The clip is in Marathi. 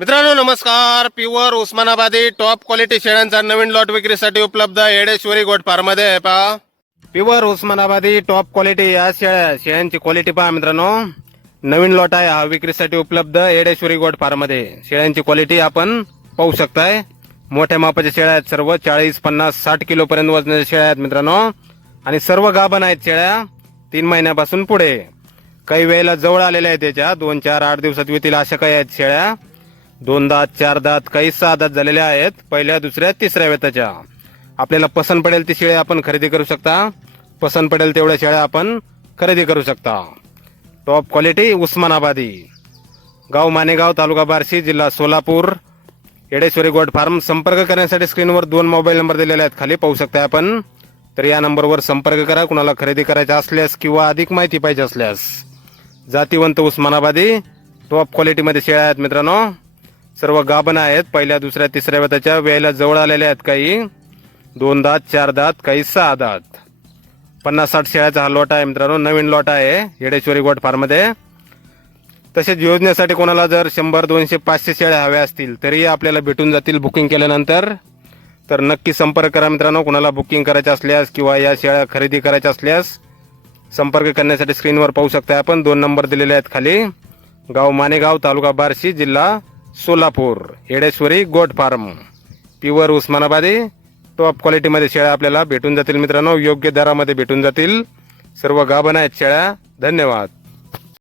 मित्रांनो नमस्कार. प्युअर उस्मानाबादी टॉप क्वालिटी शेळ्यांचा नवीन लॉट विक्रीसाठी उपलब्ध येडेश्वरी गोट फार्म मध्ये आहे. पहा प्युअर उस्मानाबादी टॉप क्वालिटी या शेळ्यांची क्वालिटी पहा मित्रांनो. नवीन लॉट आहे हा विक्रीसाठी उपलब्ध येडेश्वरी गोट फार्म मध्ये. शेळ्यांची क्वालिटी आपण पाहू शकताय. मोठ्या मापाच्या शेळ्या आहेत, सर्व 40, 50, 60 किलो पर्यंत वजनाच्या शेळ्या आहेत मित्रांनो. आणि सर्व गाभण आहेत शेळ्या 3 महिन्यापासून पुढे. काही वेळेला जवळ आलेल्या आहेत त्याच्या 2, 4, 8 दिवसात येतील अशा काही आहेत शेळ्या. 2 दात, 4 दात, काही 6 दात झालेल्या आहेत. पहिल्या, दुसऱ्या, तिसऱ्या वेताच्या. आपल्याला पसंत पडेल ती शेळ्या आपण खरेदी करू शकता. पसंत पडेल तेवढ्या शेळ्या आपण खरेदी करू शकता. टॉप क्वालिटी उस्मानाबादी. गाव मानेगाव, तालुका बार्शी, जिल्हा सोलापूर. Yedeshwari goat form. संपर्क करण्यासाठी स्क्रीनवर 2 मोबाईल नंबर दिलेले आहेत, खाली पाहू शकता आपण. तर या नंबरवर संपर्क करा कुणाला खरेदी करायचा असल्यास किंवा अधिक माहिती पाहिजे असल्यास. जातीवंत उस्मानाबादी टॉप क्वालिटीमध्ये शेळ्या आहेत मित्रांनो. सर्व गाभण आहेत. पहिल्या, दुसऱ्या, तिसऱ्या वेताच्या. वेळेला जवळ आलेल्या आहेत काही 2 दात, 4 दात, काही 6 दात. 50-60 शेळ्याचा हा लॉट आहे मित्रांनो. नवीन लॉट आहे येडेश्वरी गोट फार्म मध्ये. तसेच योजनेसाठी कोणाला जर 100, 200, 500 शेळ्या हव्या असतील तरी आपल्याला भेटून जातील बुकिंग केल्यानंतर. तर नक्की संपर्क करा मित्रांनो. कोणाला बुकिंग करायचं असल्यास किंवा या शेळ्या खरेदी करायच्या असल्यास संपर्क करण्यासाठी स्क्रीनवर पाहू शकता आपण. 2 नंबर दिलेले आहेत खाली. गाव मानेगाव, तालुका बार्शी, जिल्हा Solapur. Yedeshwari goat farm. Pure Osmanabadi top क्वालिटीमध्ये शेळ्या आपल्याला भेटून जातील मित्रांनो. योग्य दरामध्ये भेटून जातील. सर्व गाभण आहेत शेळ्या. धन्यवाद.